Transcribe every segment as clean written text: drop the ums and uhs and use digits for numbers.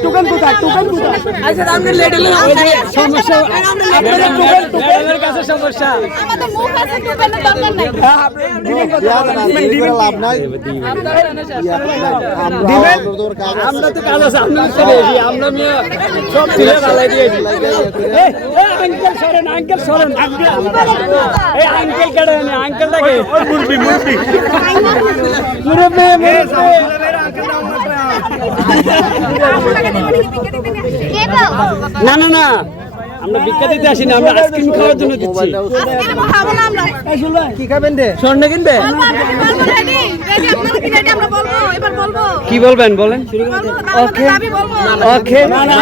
token কোথায় আচ্ছা আমাদের লেডেলের সমস্যা আপনাদের টোকেনের কাছে সমস্যা আমাদের মুখ আছে টোকেনের দরকার নাই লাভ নাই আমরা তো কাজ আছে আমরা চলে এসি আমরা মিয়া সব দিলে ভালাই দিয়েছি এই আঙ্কেল সরেন এই আঙ্কেল কেডা নে আঙ্কেলটাকে ওই মুরবি না না না আমরা ভিক্ষা দিতে আসি না আমরা আইসক্রিম খাওয়ার জন্য দিচ্ছি কি খাবেন রে স্বর্ণ কিনবে কি বলবেন বলেন ওকে ওকে না না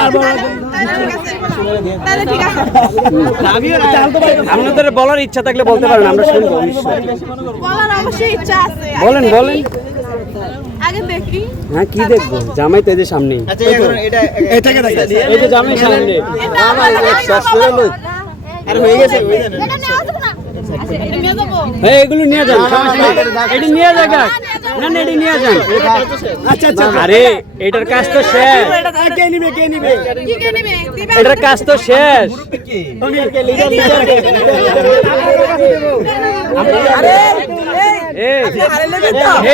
আপনাদের বলার ইচ্ছা থাকলে বলতে পারেন আমরা শুনবো বলেন বলেন আগে দেখি হ্যাঁ কি দেখবো জামাই তো এদের সামনে এই যে জামাই সামনে হ্যাঁ এগুলো নিয়ে যান এটি নিয়ে যান না না এটি নিয়ে যান আচ্ছা আচ্ছা আরে এটার কাজ তো শেষ কে নিবে এটার কাজ তো শেষ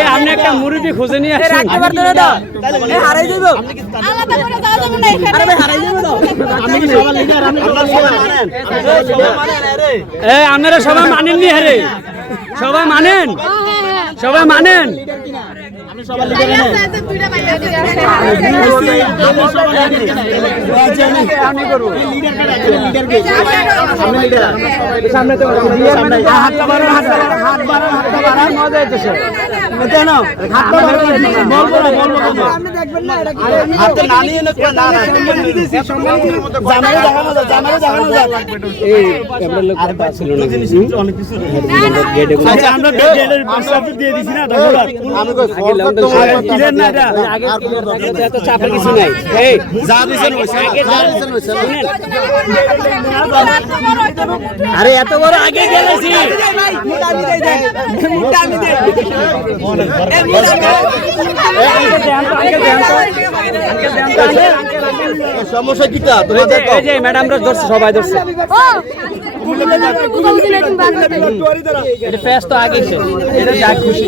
আপনি একটা মুরগি খুঁজে নিয়ে আসেন আপনারা সবাই মানেননি হারে সবাই মানেন সবাই মানেন চাপের কিছু নাই আরে এত বড় আগে গেলেছি সমস্যা কি ম্যাডামরা ধরছে সবাই ধরছে তো আগে যা খুশি